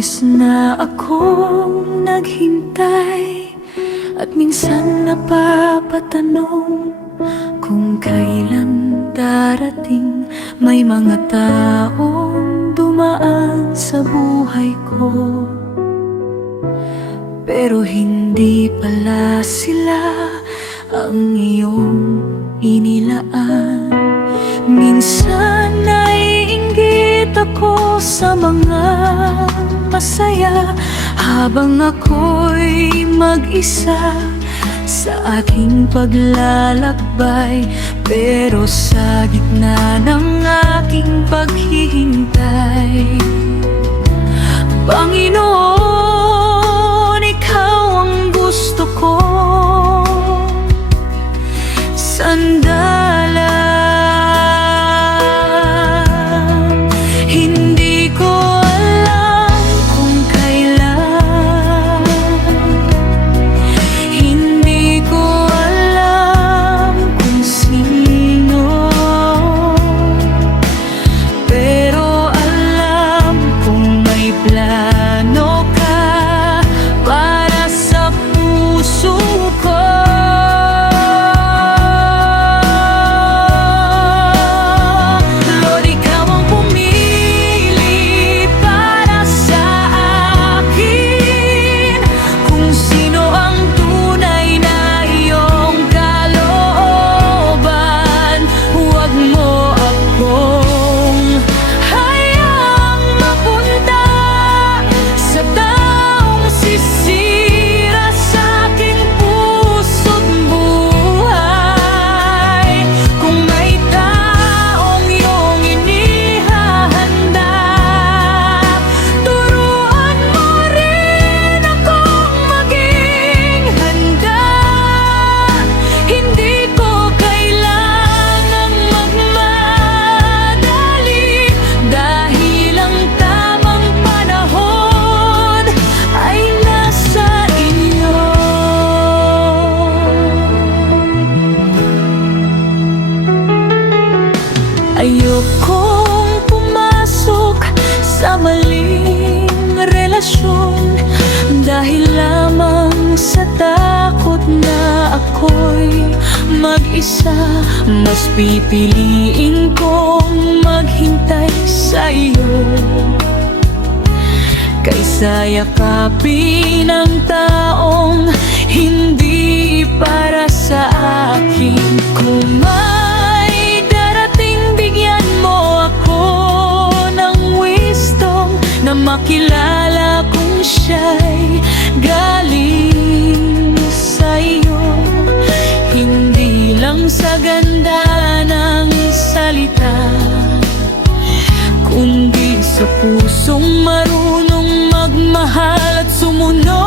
beses na akong naghintay, at minsan napapatanong kung kailan darating. May mga taong dumaan sa buhay ko, pero hindi pala sila ang iyong inilaan. Minsan naiinggit ako sa mga masaya, habang ako'y mag-isa sa aking paglalakbay. Pero sa gitna ng aking paghihintay, Panginoon, ikaw ang gusto ko sandalan. Hindi ko alam kung kailan, hindi ko alam kung sino, pero alam kung may plano ka para sa puso ko. Ayokong pumasok sa maling relasyon, dahil lamang sa takot na ako'y mag-isa. Mas pipiliin kong maghintay sa iyo kaysa yakapin ang taong hindi para sa akin. Kung may darating, bigyan mo ako ng wisdom na makilala kung siya'y galing sa iyo. Hindi lang sa ganda ng salita, kundi sa pusong marunong magmahal at sumunod.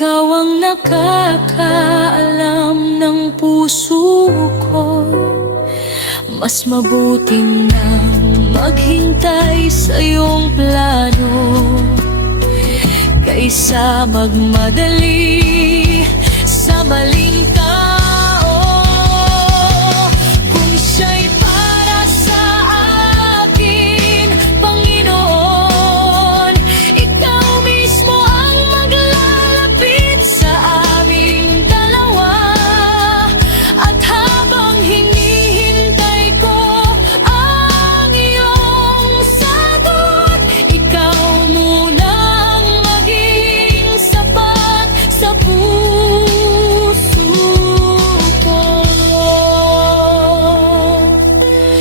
Ikaw ang nakakaalam ng puso ko. Mas mabuti nang maghintay sa iyong plano kaysa magmadali sa maling tao. Kung siya'y para sa akin, Panginoon, ikaw mismo ang maglalapit sa aming dalawa. At habang hinihintay ko ang iyong sagot, ikaw muna ang maging sapat sa puso ko.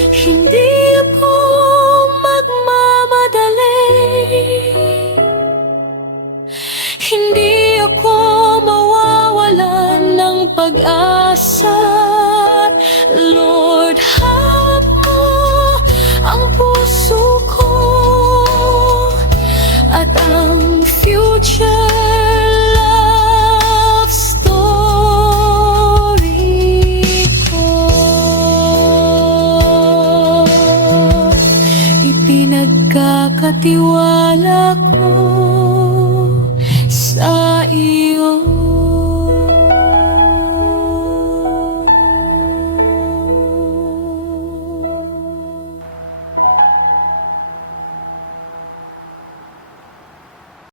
Hindi ako magmamadali, hindi ako mawawalan ng pag-asa. Lord, hawak mo ang puso ko at ang future love story ko. Ipinagkakatiwala ko sa iyo.